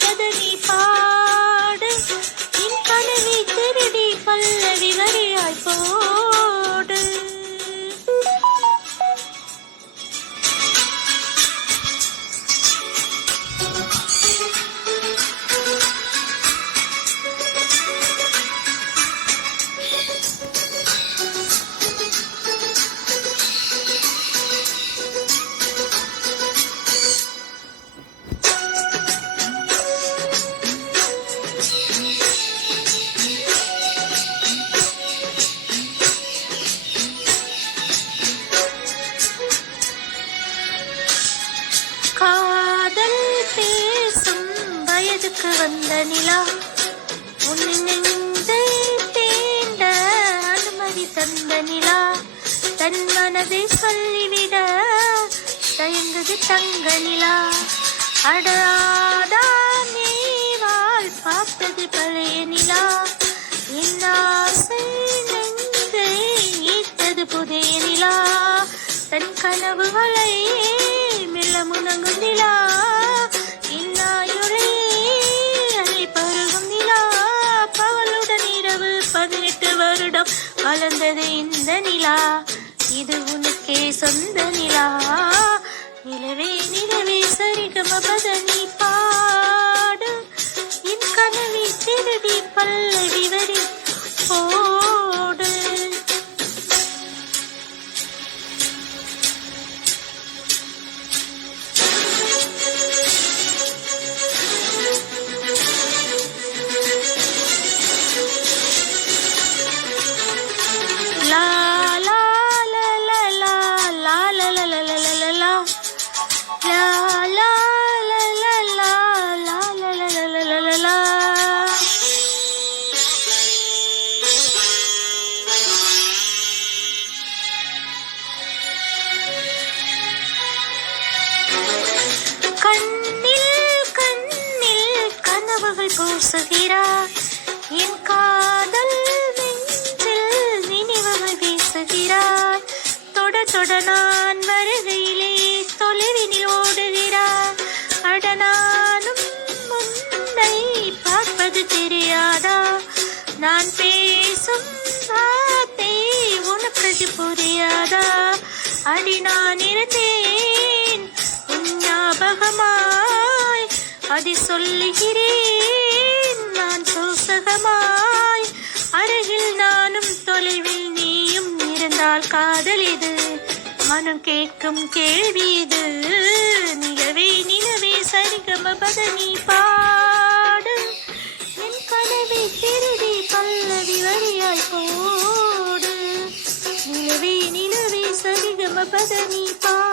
பதனி பாடு என் கனவை திருடி பல்லவி வரியாய் போடு. காதல் பேசும் வயதுக்கு வந்த நிலா உன்னை நெஞ்சை தீண்ட அனுமதி தந்த நிலா தன் மனதை சொல்லிவிட தயங்குது தங்க நிலா. அடாதா நீவால் பார்த்தது பழைய நிலா என் ஆசை நெஞ்சை ஈர்த்தது புதிய நிலா தன் கனவுகளை முனங்கும் நிலா இந்நாயுளே அலை பருகும் நிலா பகலுடன் இரவு 18 வருடம் வளர்ந்தது இந்த நிலா இது உனக்கே சொந்த நிலா. நிலவே நிலவே சரிகம பதனி பாடு என் கனவை திருடி பல்லவி வரி போடு. கண்ணில் கண்ணில் கனவுகள் பூசுகிறார் என் காதல் நெஞ்சில் நினைவுகள் வீசுகிறார் தொட தொட நான் வருகையிலே தொலைவினில் ஓடுகிறார் அடனானும் முன்னை பார்ப்பது தெரியாதா நான் பேசும் வார்த்தை உனக்கு புரியாதா அடி நான் இருந்தேன் ஞாபகமாய் அதை சொல்லுகிறேன் நான் சோசகமாய் அருகில் நானும் தொலைவில் நீயும் இருந்தால் காதல் இது மனம் கேட்கும் கேள்வி இது. நிலவே நிலவே சரிகம பதனி பாடு என் கனவை திருடி பல்லவி வரியாய் போடு. நிலவே நிலவே சரிகம பதனி பாடு.